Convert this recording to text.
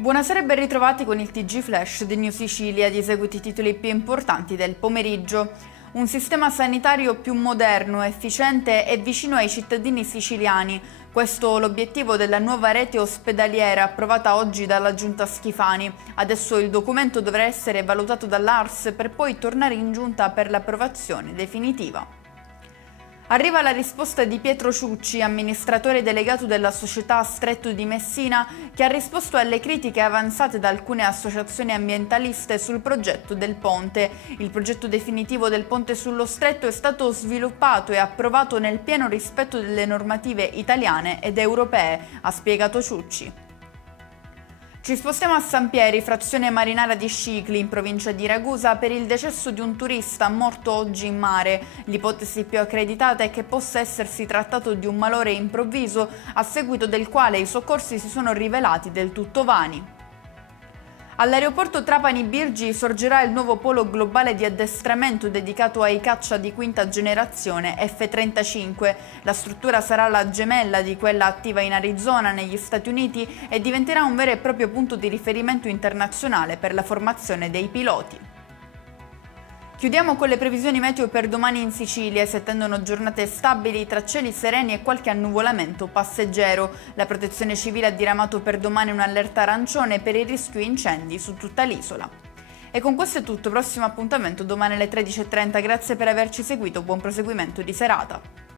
Buonasera e ben ritrovati con il TG Flash di New Sicilia. Di seguito i titoli più importanti del pomeriggio. Un sistema sanitario più moderno, efficiente e vicino ai cittadini siciliani. Questo l'obiettivo della nuova rete ospedaliera approvata oggi dalla Giunta Schifani. Adesso il documento dovrà essere valutato dall'ARS per poi tornare in Giunta per l'approvazione definitiva. Arriva la risposta di Pietro Ciucci, amministratore delegato della società Stretto di Messina, che ha risposto alle critiche avanzate da alcune associazioni ambientaliste sul progetto del ponte. Il progetto definitivo del ponte sullo Stretto è stato sviluppato e approvato nel pieno rispetto delle normative italiane ed europee, ha spiegato Ciucci. Ci spostiamo a Sampieri, frazione marinara di Scicli, in provincia di Ragusa, per il decesso di un turista morto oggi in mare. L'ipotesi più accreditata è che possa essersi trattato di un malore improvviso, a seguito del quale i soccorsi si sono rivelati del tutto vani. All'aeroporto Trapani Birgi sorgerà il nuovo polo globale di addestramento dedicato ai caccia di quinta generazione F-35. La struttura sarà la gemella di quella attiva in Arizona, negli Stati Uniti, e diventerà un vero e proprio punto di riferimento internazionale per la formazione dei piloti. Chiudiamo con le previsioni meteo per domani in Sicilia. Si attendono giornate stabili tra cieli sereni e qualche annuvolamento passeggero. La Protezione Civile ha diramato per domani un'allerta arancione per il rischio incendi su tutta l'isola. E con questo è tutto, prossimo appuntamento domani alle 13:30. Grazie per averci seguito, buon proseguimento di serata.